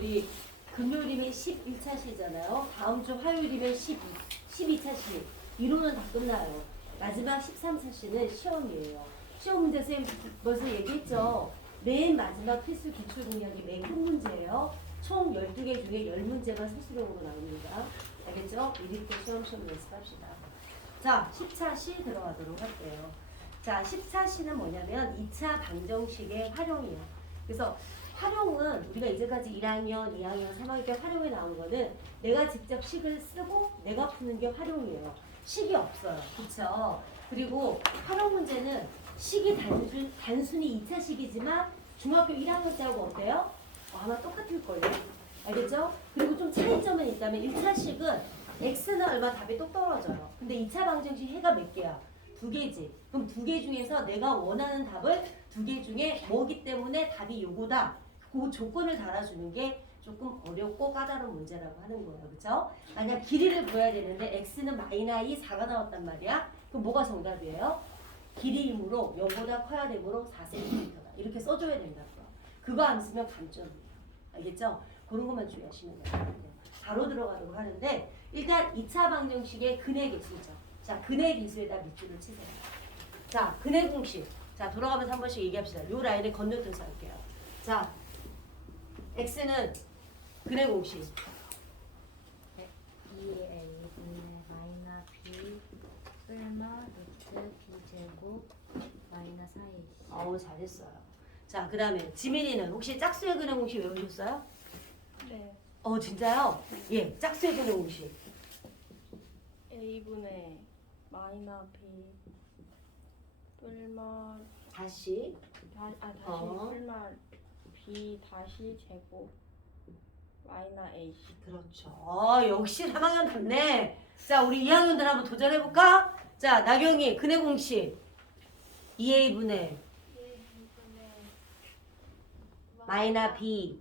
우리 금요일이면 11차 시잖아요. 다음 주 화요일이면 12차 시. 이론은 다 끝나요. 마지막 13차 시는 시험이에요. 시험 문제 선생님 벌써 얘기했죠. 맨 마지막 필수 기출 공략이 맨 큰 문제예요. 총 12개 중에 10문제가 소수력으로 나옵니다. 알겠죠? 미리부터 시험 연습합시다. 자, 10차 시 들어가도록 할게요. 자, 10차 시는 뭐냐면 2차 방정식의 활용이에요. 그래서 활용은 우리가 이제까지 1학년, 2학년, 3학년 때 활용에 나온 거는 내가 직접 식을 쓰고 내가 푸는 게 활용이에요. 식이 없어요. 그쵸? 그리고 활용 문제는 식이 단순히 2차 식이지만 중학교 1학년 때하고 어때요? 아마 똑같을걸요? 알겠죠? 그리고 좀 차이점은 있다면 1차 식은 x는 얼마 답이 똑 떨어져요. 근데 2차 방정식 해가 몇 개야? 2개지. 그럼 2개 중에서 내가 원하는 답을 2개 중에 뭐기 때문에 답이 요거다. 그 조건을 달아주는 게 조금 어렵고 까다로운 문제라고 하는 거예요. 그쵸? 만약 길이를 보여야 되는데 x는 -2, 4가 나왔단 말이야. 그럼 뭐가 정답이에요? 길이이므로 0보다 커야 되므로 4cm다. 이렇게 써줘야 된다고요. 그거 안 쓰면 감점이에요. 알겠죠? 그런 것만 주의하시면 돼요. 바로 들어가도록 하는데 일단 2차 방정식의 근의 개수죠. 자, 근의 기수에다 밑줄을 치세요. 자, 근의 공식. 자, 돌아가면서 한 번씩 얘기합시다. 요 라인을 건너뛰어서 할게요. 자, x는 근의 공식. 2a 분의 마이너 b 뿔마 루트 b제곱 마이너 4ac. 어우, 잘했어요. 자, 그 다음에 지민이는 혹시 짝수의 근의 공식 외우셨어요? 네. 진짜요? 예, 짝수의 근의 공식. a분의 마이너 b 뿔마 다시. 다시 어. 뿔마 b 다시 제곱 마이너 ac. 그렇죠. 역시 3학년 답네. 자, 우리 2학년들 한번 도전해볼까? 자, 나경이 근의 공식. 2a분의 마이너 b.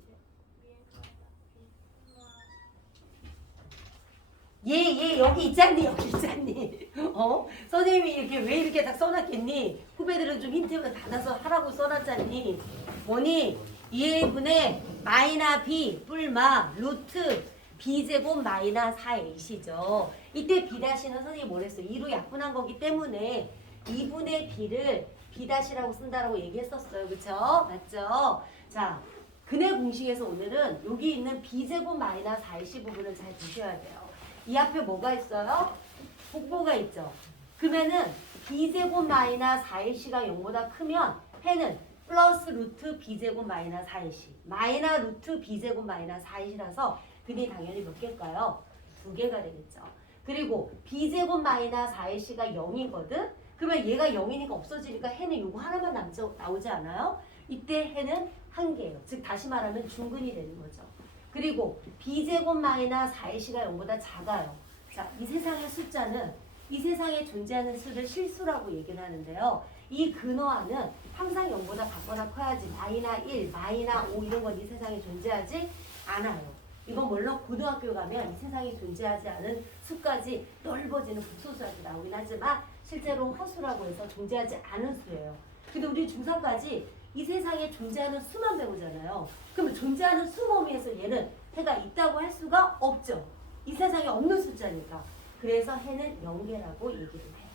얘 여기 있잖니, 여기 있잖니. 선생님이 이렇게 왜 이렇게 딱 써놨겠니? 후배들은 좀 힌트를 받아서 하라고 써놨잖니. 뭐니? 2a분의 마이너 b 뿔마 루트 b제곱 마이너 4ac죠. 이때 b-는 선생님이 뭐랬어? 2로 약분한 거기 때문에 2분의 b를 b-라고 쓴다라고 얘기했었어요. 그쵸? 맞죠? 자, 근의 공식에서 오늘은 여기 있는 b제곱 마이너 4ac 부분을 잘 보셔야 돼요. 이 앞에 뭐가 있어요? 복보가 있죠. 그러면은 b제곱 마이너 4ac가 0보다 크면 해는 플러스 루트 b제곱 마이너 4ac 마이너 루트 b제곱 마이너 4ac라서 근이 당연히 몇 개일까요? 2개가 되겠죠. 그리고 b제곱 마이너 4ac가 0이거든? 그러면 얘가 0이니까 없어지니까 해는 요거 하나만 나오지 않아요? 이때 해는 1개예요. 즉 다시 말하면 중근이 되는 거죠. 그리고 b제곱 마이너 4ac가 0보다 작아요. 자, 이 세상의 숫자는 이 세상에 존재하는 수를 실수라고 얘기를 하는데요. 이 근어와는 항상 0보다 같거나 커야지 마이너 1, 마이너 5 이런 건 이 세상에 존재하지 않아요. 이건 물론 고등학교 가면 이 세상에 존재하지 않은 수까지 넓어지는 극소수한테 나오긴 하지만 실제로 허수라고 해서 존재하지 않은 수예요. 근데 우리 중3까지 이 세상에 존재하는 수만 배우잖아요. 그러면 존재하는 수 범위에서 얘는 해가 있다고 할 수가 없죠. 이 세상에 없는 숫자니까. 그래서 해는 0개라고 얘기를 해요.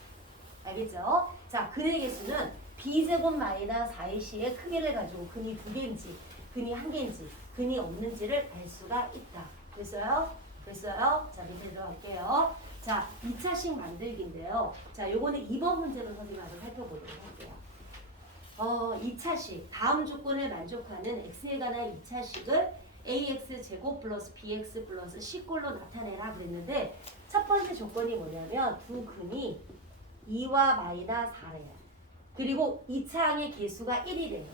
알겠죠? 자, 근의 개수는 b제곱 마이너 4ac의 크기를 가지고 근이 2개인지 근이 1개인지 근이 없는지를 알 수가 있다. 됐어요? 됐어요? 자, 밑에 들어갈게요. 자, 2차식 만들기인데요. 자, 요거는 2번 문제로 선생님 한번 살펴보도록 할게요. 2차식 다음 조건을 만족하는 x에 관한 2차식을 ax제곱 플러스 bx 플러스 c꼴로 나타내라 그랬는데 첫 번째 조건이 뭐냐면 두 근이 2와 마이너 4래요. 그리고 2차항의 개수가 1이래요.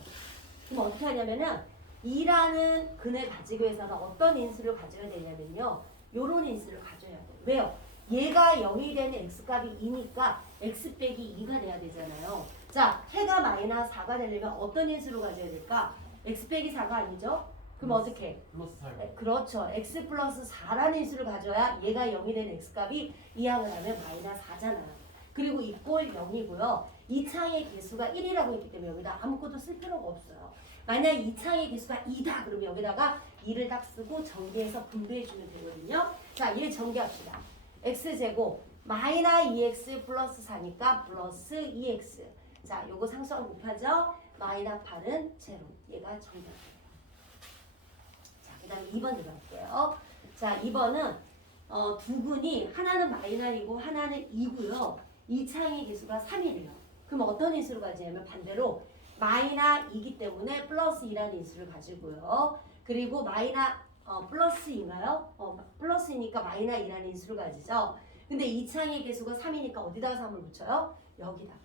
그럼 어떻게 하냐면은 2라는 근을 가지고 해서는 어떤 인수를 가져야 되냐면요. 요런 인수를 가져야 돼요. 왜요? 얘가 0이 되는 x값이 2니까 x 빼기 2가 돼야 되잖아요. 자, 해가 마이너 4가 되려면 어떤 인수를 가져야 될까? x 빼기 4가 아니죠? 그럼 어떻게? 플러스 4. 그렇죠. x 플러스 4라는 인수를 가져야 얘가 0이 되는 x값이 이항을 하면 마이너 4잖아요. 그리고 이 꼴 0이고요. 2차의 개수가 1이라고 했기 때문에 여기다 아무것도 쓸 필요가 없어요. 만약 2차의 개수가 2다 그러면 여기다가 2를 딱 쓰고 전개해서 분배해주면 되거든요. 자, 얘 전개합시다. x제곱 마이너 2x 플러스 4니까 플러스 2x. 자, 요거 상수하고 곱하죠? 마이너 8은 제로. 얘가 정답이에요. 자, 그 다음에 2번 들어갈게요. 자, 2번은 두 근이 하나는 마이너이고 하나는 2고요. 이차의 개수가 3이래요. 그럼 어떤 인수를 가지냐면 반대로 마이너 2기 때문에 플러스 2라는 인수를 가지고요. 그리고 마이너 플러스인가요? 플러스니까 마이너 2라는 인수를 가지죠. 근데 이차의 개수가 3이니까 어디다가 3을 붙여요? 여기다가.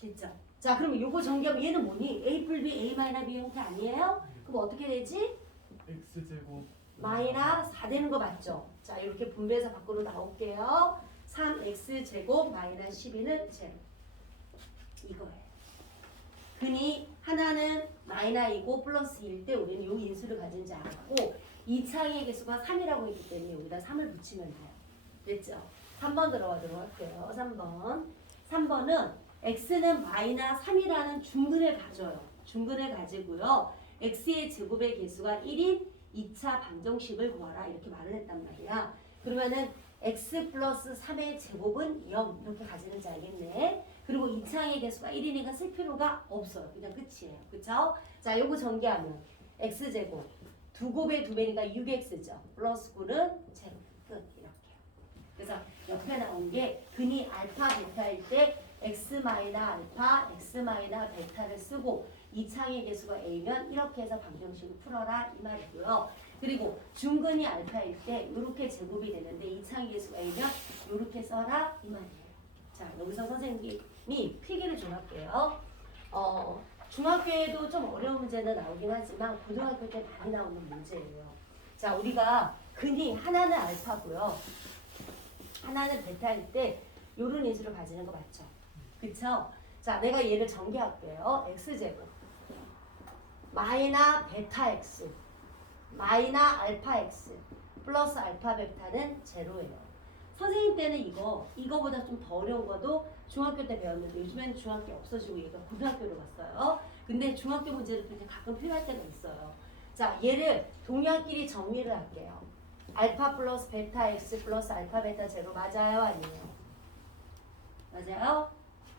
됐죠? 자, 그럼 요거 전개하면 얘는 뭐니? a 플 b a 마이너 b 형태 아니에요? 그럼 어떻게 되지? x제곱 마이너 4 되는 거 맞죠? 자, 이렇게 분배해서 밖으로 나올게요. 3x제곱 마이너 12는 제로. 이거예요. 근이 하나는 마이너이고 플러스 1일 때 우리는 요 인수를 가진지 알았고 2차의 개수가 3이라고 했기 때문에 여기다 3을 붙이면 돼요. 됐죠? 3번 들어가도록 할게요. 3번. 3번은 x는 마이너 3이라는 중근을 가져요. 중근을 가지고요. x의 제곱의 개수가 1인 2차 방정식을 구하라 이렇게 말을 했단 말이야. 그러면은 x 플러스 3의 제곱은 0 이렇게 가지는지 알겠네. 그리고 2차의 개수가 1이니까 쓸 필요가 없어요. 그냥 끝이에요. 그쵸? 자, 요거 전개하면 x제곱 두 곱의 두 배니까 6x죠. 플러스 9는 제곱. 끝. 이렇게요. 그래서 옆에 나온 게 근이 알파 베타일 때 x 마이너 알파, x 마이너 베타를 쓰고 2차의 개수가 a면 이렇게 해서 방정식을 풀어라 이 말이고요. 그리고 중근이 알파일 때 이렇게 제곱이 되는데 2차의 개수가 a면 이렇게 써라 이 말이에요. 자, 여기서 선생님이 필기를 좀 할게요. 중학교에도 좀 어려운 문제는 나오긴 하지만 고등학교 때 많이 나오는 문제예요. 자, 우리가 근이 하나는 알파고요. 하나는 베타일 때 요런 인수를 가지는 거 맞죠? 그쵸? 자, 내가 얘를 전개할게요. x제곱 마이너 베타 x 마이너 알파 x 플러스 알파 베타는 제로예요. 선생님 때는 이거보다 좀 더 어려운 거도 중학교 때 배웠는데 요즘에는 중학교 없어지고 얘가 고등학교로 갔어요. 근데 중학교 문제도 이제 가끔 필요할 때가 있어요. 자, 얘를 동양끼리 정리를 할게요. 알파 플러스 베타 x 플러스 알파 베타 제로 맞아요? 아니에요? 맞아요?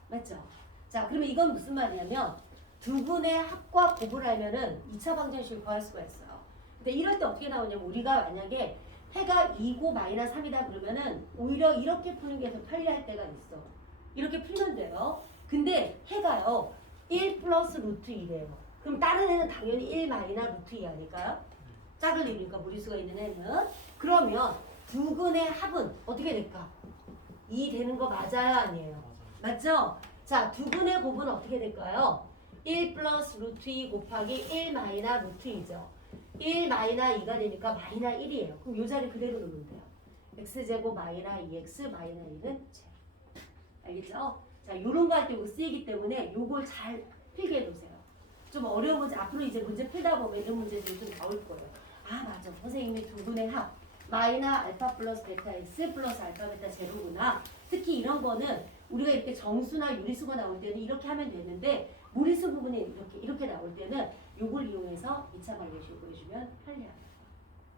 맞죠? 자, 그러면 이건 무슨 말이냐면 두 분의 합과 곱을 하면은 2차 방정식을 구할 수가 있어요. 근데 이럴 때 어떻게 나오냐면 우리가 만약에 해가 2고 마이너 3이다 그러면은 오히려 이렇게 푸는 게 더 편리할 때가 있어. 이렇게 풀면 돼요. 근데 해가요 1 플러스 루트 2래요. 그럼 다른 애는 당연히 1 마이너 루트 2 아닐까요? 짝을 이루니까 무리수가 있는 애는. 그러면 두 근의 합은 어떻게 될까? 2 되는 거 맞아요? 아니에요? 맞죠? 자, 두 근의 곱은 어떻게 될까요? 1 플러스 루트 2 곱하기 1 마이너 루트 2죠. 1 마이너 2가 되니까 마이너 1이에요. 그럼 이 자리 그대로 놓으면 돼요. x제곱 마이너 2x 마이너 1은 제로. 알겠죠? 자, 요런 거 할 때 이거 쓰이기 때문에 요걸 잘 필기해 놓으세요. 좀 어려운 문제, 앞으로 이제 문제 풀다 보면 이런 문제들이 좀 나올 거예요. 아, 맞아. 선생님이 두 분의 합. 마이너 알파 플러스 베타 x 플러스 알파 베타 제로구나. 특히 이런 거는 우리가 이렇게 정수나 유리수가 나올 때는 이렇게 하면 되는데 무리수 부분이 이렇게 나올 때는 요걸 이용해서 2차 방정식을 구해주면 편리해요.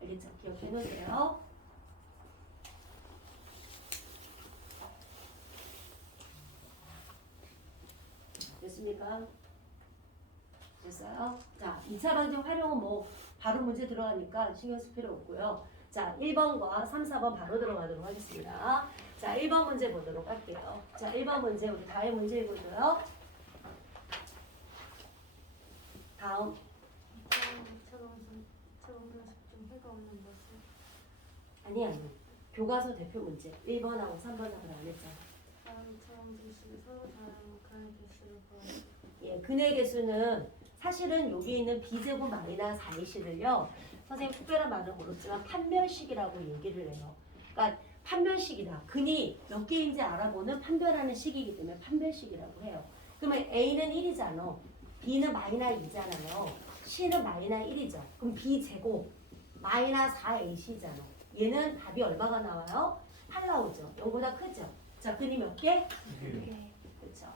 알겠죠? 기억해 놓으세요. 됐습니까? 됐어요? 자, 2차 방정 활용은 뭐 바로 문제 들어가니까 신경 쓸 필요 없고요. 자, 1번과 3, 4번 바로 들어가도록 하겠습니다. 자, 1번 문제 보도록 할게요. 자, 1번 문제 우리 다의 문제 읽어줘요. 다음. 아니. 교과서 대표 문제 1번하고 3번하고 안 했잖아. 예, 근의 개수는 사실은 여기 있는 b제곱 마이너 4이시를요. 선생님 특별한 말은 모르지만 판별식이라고 얘기를 해요. 그러니까 판별식이다. 근이 몇 개인지 알아보는 판별하는 식이기 때문에 판별식이라고 해요. 그러면 a는 1이잖아. b는 마이너 2잖아요. c는 마이너 1이죠. 그럼 b제곱 마이너 4ac잖아. 얘는 답이 얼마가 나와요? 8 나오죠. 0보다 크죠. 자, 근이 몇 개? 그렇죠.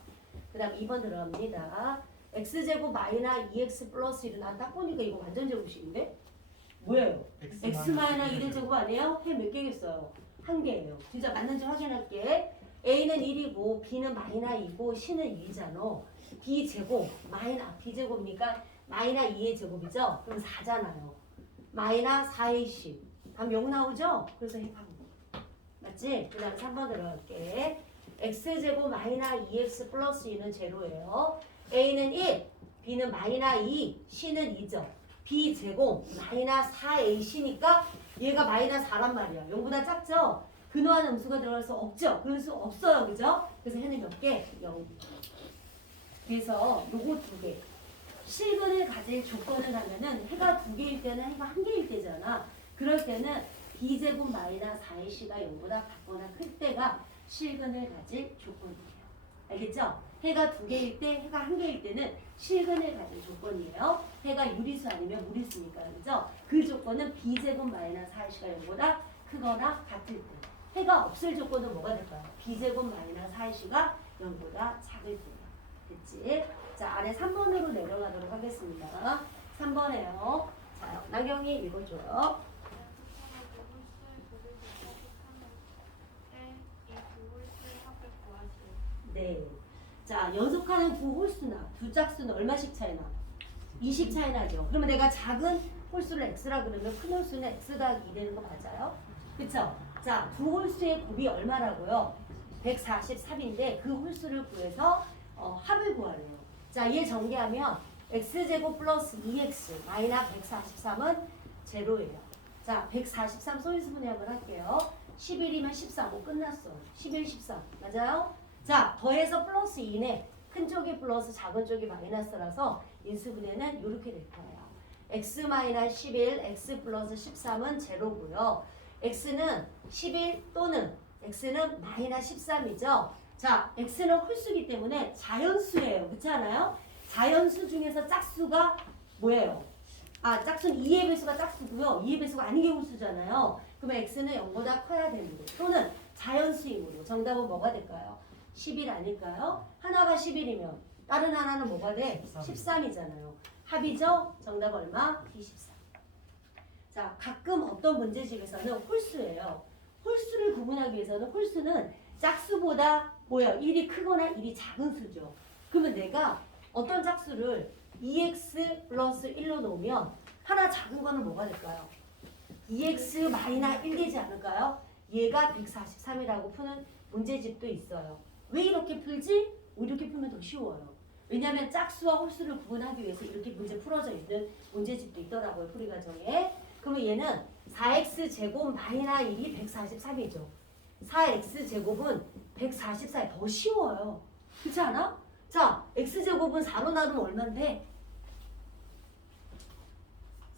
그 다음 2번 들어갑니다. x제곱 마이너 2x 플러스 1은 딱 보니까 이거 완전 제곱식인데? 뭐예요? x 마이너스 1의 제곱 아니에요? 해 몇 개겠어요? 한 개예요. 진짜 맞는지 확인할게. a는 1이고 b는 마이너스 2고 c는 2잖아. b 제곱 b제곱이니까 마이너스 2의 제곱이죠? 그럼 4잖아요. 마이너스 4ac. 다음 0 나오죠? 그래서 해파는 거. 맞지? 그 다음 3번 들어갈게. x제곱 마이너스 2x 플러스 2는 제로예요. a는 1, b는 마이너스 2, c는 2죠. b제곱 마이너스 4ac니까 얘가 마이너스 4란 말이야. 0보다 작죠? 근호한 음수가 들어갈 수 없죠? 그럴 수 없어요. 그죠? 그래서 해는 몇 개? 0. 그래서 요거 두 개. 실근을 가질 조건을 하면은 해가 두 개일 때는 해가 한 개일 때잖아. 그럴 때는 b제곱 마이너스 4ac가 0보다 작거나 클 때가 실근을 가질 조건이에요. 알겠죠? 해가 두 개일 때, 해가 한 개일 때는 실근을 가질 조건이에요. 해가 유리수 아니면 무리수니까, 그죠? 그 조건은 b제곱 마이너스 4ac가 0보다 크거나 같을 때. 해가 없을 조건은 뭐가 될까요? b제곱 마이너스 4ac가 0보다 작을 때요. 됐지? 자, 아래 3번으로 내려가도록 하겠습니다. 3번에요. 자, 나경이 읽어줘요. 네. 자, 연속하는 두 홀수나 두 짝수는 얼마씩 차이나? 2씩 차이 나죠. 그러면 내가 작은 홀수를 x라 그러면 큰 홀수는 x 더하기 2 되는 거 맞아요? 그쵸? 자, 두 홀수의 곱이 얼마라고요? 143인데 그 홀수를 구해서 합을 구하래요. 자, 얘 전개하면 x제곱 플러스 2x 마이너스 143은 제로예요. 자, 143 소인수분해 한번 할게요. 11이면 13, 끝났어. 11, 13. 맞아요? 자, 더해서 플러스 2네. 큰 쪽이 플러스 작은 쪽이 마이너스라서 인수분해는 이렇게 될 거예요. x 마이너스 11, x 플러스 13은 제로고요. x는 11 또는 x는 마이너스 13이죠. 자, x는 홀수기 때문에 자연수예요. 그렇지 않아요? 자연수 중에서 짝수가 뭐예요? 아, 짝수는 2의 배수가 짝수고요. 2의 배수가 아닌 게 홀수잖아요. 그러면 x는 0보다 커야 되는 거 또는 자연수이므로 정답은 뭐가 될까요? 11 아닐까요? 하나가 11이면 다른 하나는 뭐가 돼? 13이잖아요. 합이죠? 정답 얼마? B13. 자, 가끔 어떤 문제집에서는 홀수예요. 홀수를 구분하기 위해서는 홀수는 짝수보다 뭐야? 1이 크거나 1이 작은 수죠. 그러면 내가 어떤 짝수를 2x 플러스 1로 놓으면 하나 작은 거는 뭐가 될까요? 2x 마이너스 1 되지 않을까요? 얘가 143이라고 푸는 문제집도 있어요. 왜 이렇게 풀지? 이렇게 풀면 더 쉬워요. 왜냐하면 짝수와 홀수를 구분하기 위해서 이렇게 문제 풀어져 있는 문제집도 있더라고요. 풀이 과정에. 그러면 얘는 4x제곱 마이너스 1이 143이죠. 4x제곱은 144에 더 쉬워요. 그렇지 않아? 자, x제곱은 4로 나누면 얼만데?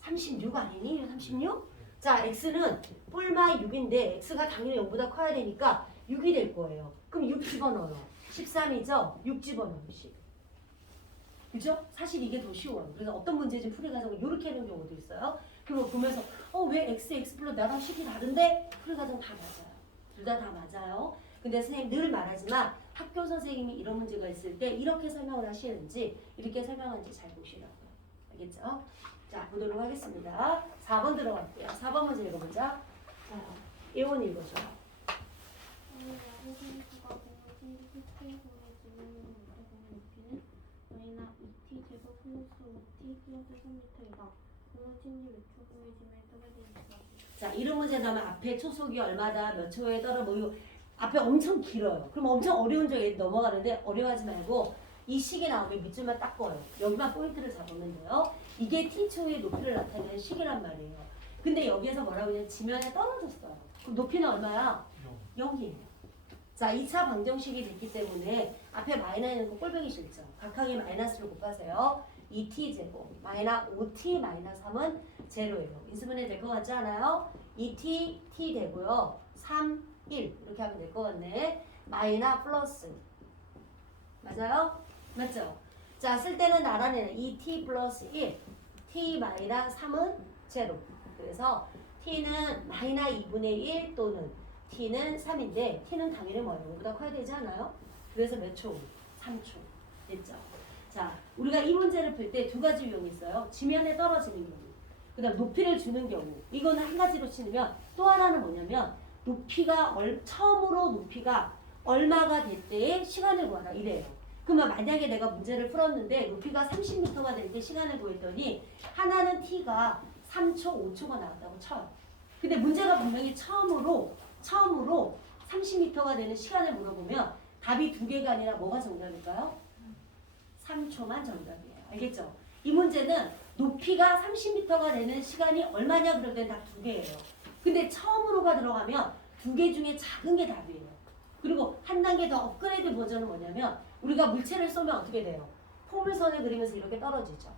36 아니니? 36? 자, x는 뿔마 6인데 x가 당연히 0보다 커야 되니까 6이 될 거예요. 그럼 6 집어넣어요. 13이죠? 6 집어넣어요. 10. 그죠? 사실 이게 더 쉬워요. 그래서 어떤 문제집 풀이 과정을 이렇게 하는 경우도 있어요. 그리고 보면서 왜 x 플러스 나랑 식이 다른데? 풀이 과정 다 맞아요. 둘 다 맞아요. 근데 선생님 늘 말하지만 학교 선생님이 이런 문제가 있을 때 이렇게 설명을 하시는지 이렇게 설명하는지 잘 보시라고요. 알겠죠? 자, 보도록 하겠습니다. 4번 들어갈게요. 4번 문제 읽어보자. 자, 예원 읽어줘요. 자, 이런 문제 나오면 앞에 초속이 얼마다 몇 초에 떨어 뭐 앞에 엄청 길어요. 그럼 엄청 어려운 적에 넘어가는데 어려워하지 말고 이 식이 나오면 밑줄만 딱 꺼요. 여기만 포인트를 잡으면 돼요. 이게 t초의 높이를 나타내는 식이란 말이에요. 근데 여기에서 뭐라고 하냐면 지면에 떨어졌어요. 그럼 높이는 얼마야? 0이에요. 자, 2차 방정식이 됐기 때문에 앞에 마이너스 있는 거 꼴보기 싫죠. 각각의 마이너스를 곱하세요. 2t제곱 마이너스 5t 마이너스 3은 제로예요. 인수분해 될 것 같지 않아요? 2t, t 되고요. 3, 1 이렇게 하면 될 것 같네. 마이너스 플러스 맞아요? 맞죠? 자, 쓸 때는 나란히는 2t 플러스 1 t 마이너스 3은 제로. 그래서 t는 마이너스 2분의 1 또는 t는 3인데 t는 당연히 뭐예요? 0보다 커야 되지 않아요? 그래서 몇 초? 3초. 됐죠? 자, 우리가 이 문제를 풀 때 두 가지 유형이 있어요. 지면에 떨어지는 경우. 그 다음 높이를 주는 경우. 이거는 한 가지로 치면 또 하나는 뭐냐면 높이가 처음으로 높이가 얼마가 될 때의 시간을 구하라 이래요. 그러면 만약에 내가 문제를 풀었는데 높이가 30m가 될 때 시간을 구했더니 하나는 t가 3초, 5초가 나왔다고 쳐요. 근데 문제가 분명히 처음으로 30m가 되는 시간을 물어보면 답이 두 개가 아니라 뭐가 정답일까요? 3초만 정답이에요. 알겠죠? 이 문제는 높이가 30m가 되는 시간이 얼마냐 그럴 때는 답 두 개예요. 근데 처음으로가 들어가면 두 개 중에 작은 게 답이에요. 그리고 한 단계 더 업그레이드 버전은 뭐냐면 우리가 물체를 쏘면 어떻게 돼요? 포물선을 그리면서 이렇게 떨어지죠.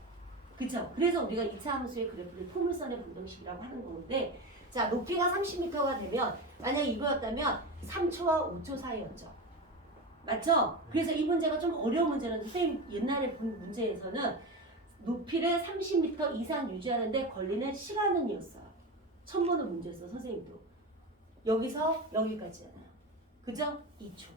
그쵸? 그래서 우리가 2차 함수의 그래프를 포물선의 분동식이라고 하는 건데 자, 높이가 30m가 되면 만약에 이거였다면 3초와 5초 사이였죠. 맞죠? 그래서 이 문제가 좀 어려운 문제는 선생님 옛날에 본 문제에서는 높이를 30m 이상 유지하는데 걸리는 시간은이었어요. 처음 보는 문제였어 선생님도. 여기서 여기까지잖아요. 그죠? 2초.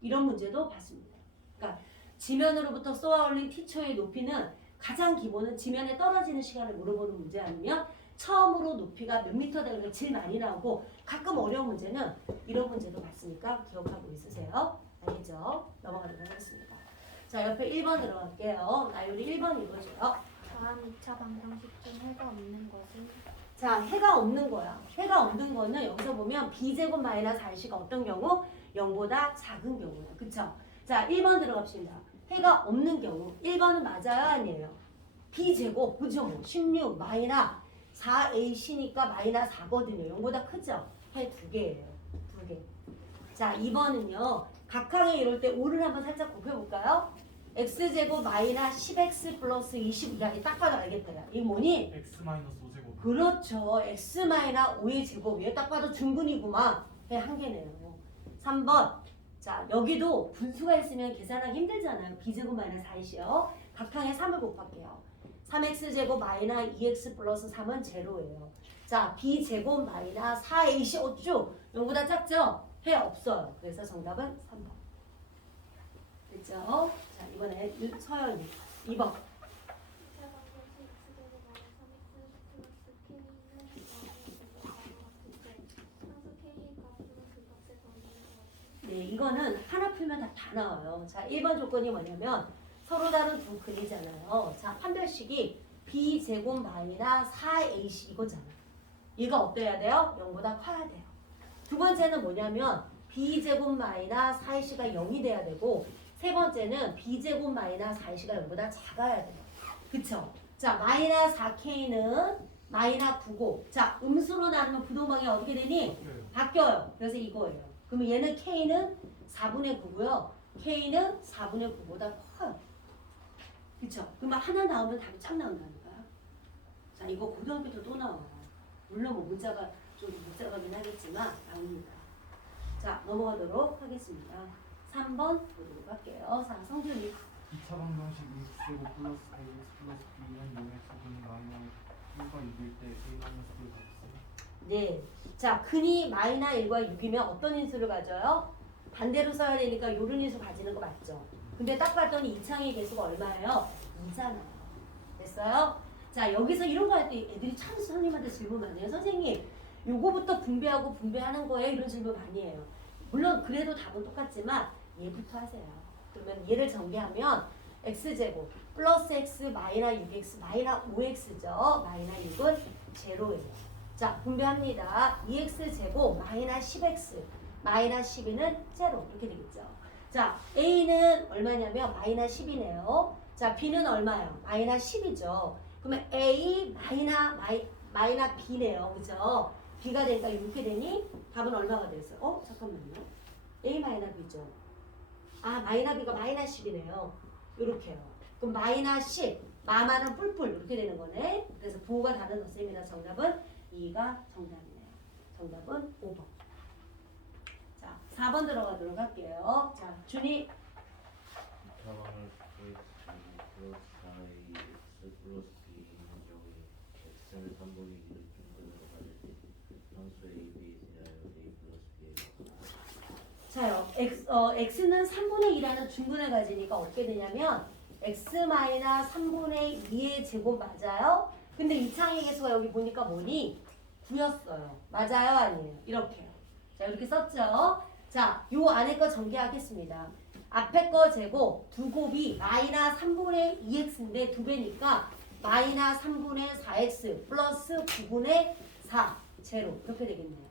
이런 문제도 봤습니다. 그러니까 지면으로부터 쏘아올린 t초의 높이는 가장 기본은 지면에 떨어지는 시간을 물어보는 문제 아니면 처음으로 높이가 몇 미터 되는 게 제일 많이 나오고 가끔 어려운 문제는 이런 문제도 봤으니까 기억하고 있으세요. 알겠죠? 넘어가도록 하겠습니다. 자, 옆에 1번 들어갈게요. 나율이 1번 읽어줘요. 다음 2차 방정식 중 해가 없는 것은 자, 해가 없는 거야. 해가 없는 거는 여기서 보면 b제곱 마이너스 4c가 어떤 경우? 0보다 작은 경우야. 그쵸? 자, 1번 들어갑시다. 해가 없는 경우. 1번은 맞아요? 아니에요? b제곱, 그죠? 뭐 16 마이너스 4ac니까 마이너스 4거든요. 0보다 크죠? 해 두 개예요. 두 개. 자, 2번은요. 각항에 이럴 때 5를 한번 살짝 곱해볼까요? x제곱 마이너스 10x 플러스 20이야. 딱 봐도 알겠다. 이게 뭐니? x 마이너스 5제곱. 그렇죠. x 마이너스 5의 제곱이에요. 딱 봐도 중근이구만. 해 한 개네요. 3번. 자, 여기도 분수가 있으면 계산하기 힘들잖아요. b제곱 마이너스 4이요. 각항에 3을 곱할게요. 3x제곱 마이너스 2x 플러스 3은 제로예요. 자, b제곱 마이너스 4ac 어쭈? 0보다 작죠? 해 없어요. 그래서 정답은 3번. 됐죠? 자, 이번에 서연이 2번. 네, 이거는 하나 풀면 다 나와요. 자, 1번 조건이 뭐냐면 서로 다른 두 근이잖아요. 자, 판별식이 b제곱 마이너스 4ac 이거잖아. 얘가 어때야 돼요? 0보다 커야 돼요. 두 번째는 뭐냐면 b제곱 마이너스 4ac가 0이 돼야 되고 세 번째는 b제곱 마이너스 4ac가 0보다 작아야 돼요. 그쵸? 자, 마이너스 4k는 마이너스 9고 자, 음수로 나누면 부동방이 어떻게 되니? 바뀌어요. 그래서 이거예요. 그러면 얘는 k는 4분의 9고요. k는 4분의 9보다 커요. 그쵸? 그러면 하나 나오면 답이 쫙 나온다니까요. 자, 이거 고등학교 때 또 나와요. 물론 뭐 문자가 좀 복잡하긴 하겠지만 나옵니다. 자, 넘어가도록 하겠습니다. 3번 보도록 할게요. 자, 성준이. 2차 방정식 x제곱 플러스 4x 플러스 b는 0x분의 마이너스 1과 6일 때 a 마이너스 b를 가졌어요. 네. 자, 근이 마이너스 1과 6이면 어떤 인수를 가져요? 반대로 써야 되니까 요런 인수 가지는 거 맞죠? 근데 딱 봤더니 이창의 개수가 얼마예요? 2잖아요. 됐어요? 자, 여기서 이런 거 할 때 애들이 참 선생님한테 질문 많이 해요. 선생님, 요거부터 분배하고 분배하는 거예요? 이런 질문 많이 해요. 물론 그래도 답은 똑같지만 얘부터 하세요. 그러면 얘를 정리하면 x제곱 플러스 x 마이너스 6x 마이너스 5x죠. 마이너스 6은 제로예요. 자, 분배합니다. 2x제곱 마이너스 10x 마이너스 12는 제로 이렇게 되겠죠. 자, a는 얼마냐면 마이너스 10이네요. 자, b는 얼마예요? 마이너스 10이죠. 그러면 a 마이너스 b네요. 그죠? b가 되니까 이렇게 되니 답은 얼마가 되겠어요? 잠깐만요. a 마이너스 b죠. 아, 마이너스 b가 마이너스 10이네요. 이렇게요. 그럼 마이너스 10 마마는 뿔뿔 이렇게 되는 거네. 그래서 부호가 다른 덧셈이나 정답은 2가 정답이네요. 정답은 5번. 자, 4번 들어가도록 할게요. 자, 준이. 가방을 플러스 4x 플러스 b 있는 경우에 x는 3분의 1을 중근으로 가질 때 함수 a, b에 대하여 a 플러스 b에 자요, x는 3분의 2라는 중근을 가지니까 어떻게 되냐면 x 마이너스 3분의 2의 제곱 맞아요? 근데 이창의 개수가 여기 보니까 뭐니? 9였어요. 맞아요? 아니에요? 이렇게요. 자, 이렇게 썼죠? 자, 요 안에 거 전개하겠습니다. 앞에 거 제곱 두 곱이 마이너스 3분의 2x인데 두 배니까 마이너스 3분의 4x 플러스 9분의 4 제로 이렇게 되겠네요.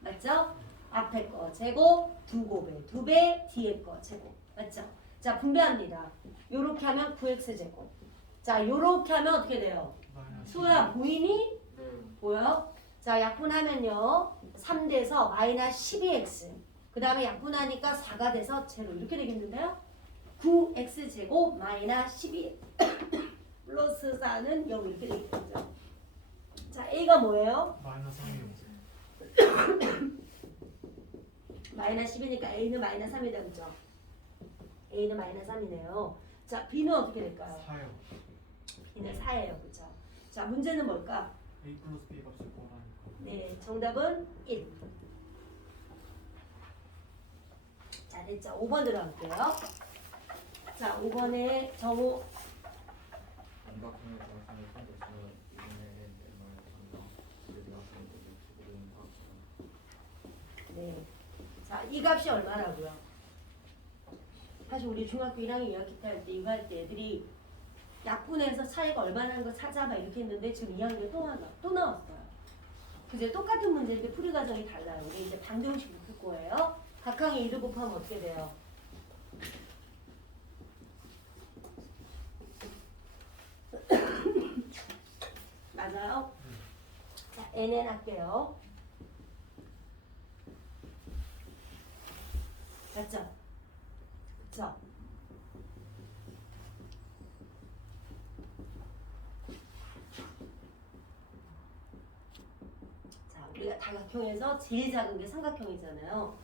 맞죠? 앞에 거 제곱 두 곱에 두 배 뒤에 거 제곱 맞죠? 자 분배합니다. 요렇게 하면 9x 제곱. 자 요렇게 하면 어떻게 돼요? 수야 보이니? 보여? 자 약분하면요 3돼서 마이너스 12x 그 다음에 약분하니까 4가 돼서 제로 이렇게 되겠는데요? 9x 제곱 마이너스 12 플러스 4는 0 이렇게 되겠죠. 자 A가 뭐예요? 마이너스 3이요. 마이너스 10이니까 A는 마이너스 3이 되죠. A는 마이너스 3이네요. 자 B는 어떻게 될까요? 4요. B는 4예요. 그렇죠? 자 문제는 뭘까? A 플러스 B 값을 구하라니까. 네 정답은 1. 자 됐죠? 5번 들어갈게요. 자 5번에 정우 삼각형의 정상을 선택해서 이분의 멸망을 삼각 그래서 지금 네. 자, 이 값이 얼마라고요? 사실 우리 중학교 1학년 2학기 때 할 때 이거 할 때 애들이 약분해서 차이가 얼마나 하는 거 찾아봐 이렇게 했는데 지금 2학년 또 나왔어요. 그제 똑같은 문제인데 풀이 과정이 달라요. 우리 이제 방정식으로 풀 거예요. 각항에 1을 곱하면 어떻게 돼요? 맞아요? 자, nn 할게요. 맞죠? 그쵸? 자, 우리가 다각형에서 제일 작은 게 삼각형이잖아요.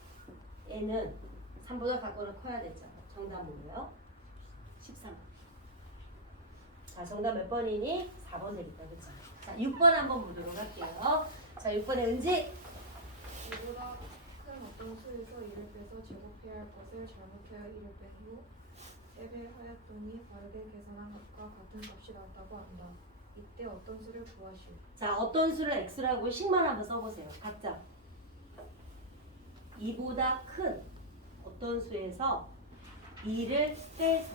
n은 3보다 작거나 커야 되죠. 정답 뭐예요? 13. 자, 정답 몇 번이니? 4번 되겠다. 그쵸? 자, 6번 한번 보도록 할게요. 자, 6번에 은지. 이보다 큰 어떤 수에서 1을 빼서 제곱해야 할 것을 잘못하여 1을 뺀 후 3배 하였더니 바르게 계산한 값과 같은 값이 나왔다고 한다. 이때 어떤 수를 구하시오. 자, 어떤 수를 x라고 식만 한번 써보세요. 각자. 2보다 큰 어떤 수에서 2를 빼서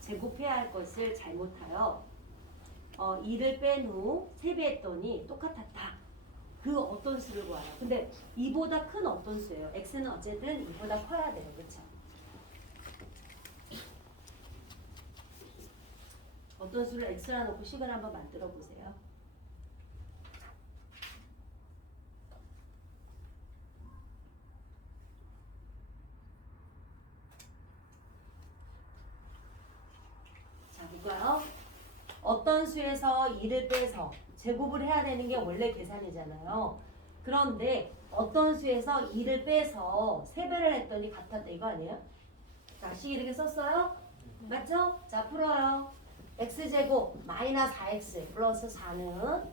제곱해야 할 것을 잘못하여 2를 뺀 후 3배 했더니 똑같았다. 그 어떤 수를 구하라. 근데 2보다 큰 어떤 수예요. x는 어쨌든 2보다 커야 돼요. 그렇죠? 어떤 수를 x라 놓고 식을 한번 만들어 보세요. 자, 볼까요? 어떤 수에서 2를 빼서 제곱을 해야 되는 게 원래 계산이잖아요. 그런데 어떤 수에서 2를 빼서 3배를 했더니 같았다 이거 아니에요? 자, 식 이렇게 썼어요? 맞죠? 자, 풀어요. x제곱 마이너스 4x 플러스 4는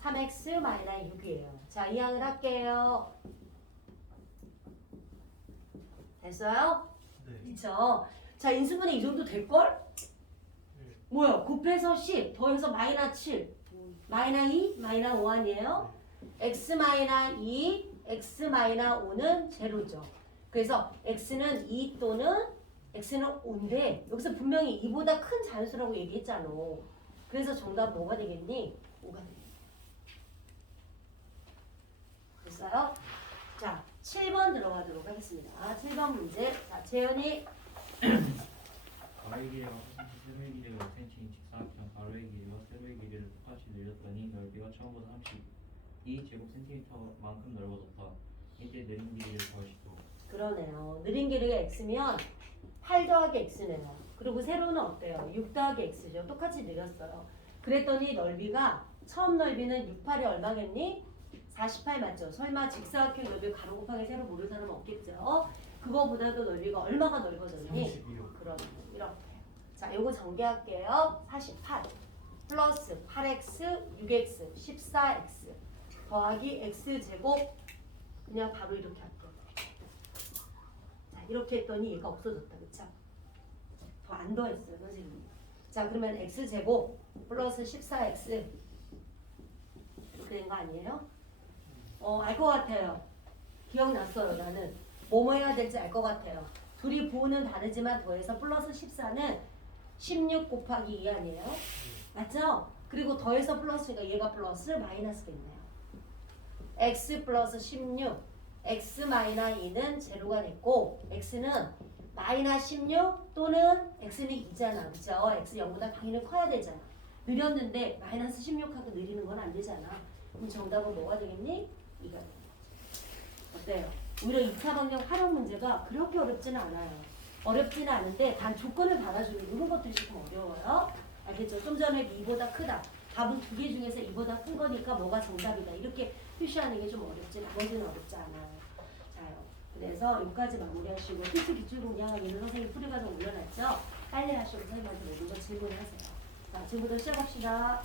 3x 마이너스 6이에요. 자, 이항을 할게요. 됐어요? 네. 그쵸? 자, 인수분해 이 정도 될걸? 네. 뭐야? 곱해서 10 더해서 마이너스 7 마이너스 2 마이너스 5 아니에요? x 마이너스 2 x 마이너스 5는 제로죠. 그래서 x는 2 또는 x는 5인데 여기서 분명히 2보다 큰 자연수라고 얘기했잖아. 그래서 정답 뭐가 되겠니? 5가 되겠니? 됐어요? 자, 7번 들어가도록 하겠습니다. 7번 문제. 자, 재현이 가로의 길이가 세로의 길이가 5cm인 직사각형 가로의 길이와 세로의 길이를 똑같이 늘렸더니 넓이가 처음보다 32제곱센티미터만큼 넓어졌다. 이때 느린 길이를 구하시오. 그러네요. 느린 길이가 x면 8 더하기 x네요. 그리고 세로는 어때요? 6 더하기 x죠. 똑같이 늘렸어요. 그랬더니 넓이가 처음 넓이는 6, 8이 얼마겠니? 48 맞죠? 설마 직사각형 넓이 가로 곱하기 세로 모르는 사람 없겠죠? 그거보다도 넓이가 얼마가 넓어졌니? 32요. 그러면 이렇게. 자, 요거 전개할게요. 48 플러스 8x, 6x, 14x 더하기 x제곱 그냥 바로 이렇게 할게요. 자, 이렇게 했더니 얘가 없어졌다. 그쵸? 더 안 더했어요, 선생님. 자, 그러면 x제곱 플러스 14x 된 거 아니에요? 알 것 같아요. 기억났어요. 나는 뭐뭐 해야 될지 알 것 같아요. 둘이 부호는 다르지만 더해서 플러스 14는 16 곱하기 2 아니에요? 맞죠? 그리고 더해서 플러스니까 얘가 플러스 마이너스겠네요. x 플러스 16 x 마이너 2는 제로가 됐고 x는 마이너 16 또는 x는 2잖아. 그죠? x 0보다 당연히 커야 되잖아. 느렸는데 마이너스 16하고 느리는 건 안 되잖아. 그럼 정답은 뭐가 되겠니? 2가 되는 거지. 어때요? 오히려 2차 방정 활용 문제가 그렇게 어렵지는 않아요. 어렵지는 않은데 단 조건을 달아주는 이런 것들이 조금 어려워요. 알겠죠? 좀 전에 2보다 크다. 답은 두 개 중에서 2보다 큰 거니까 뭐가 정답이다. 이렇게 표시하는 게 좀 어렵지. 나머지는 어렵지 않아요. 자요. 그래서 여기까지 마무리하시고 필수 기출공략하기는 선생님 풀이과정 올려놨죠? 빨리 하시고 선생님한테 모든 거 질문하세요. 자, 지금부터 시작합시다.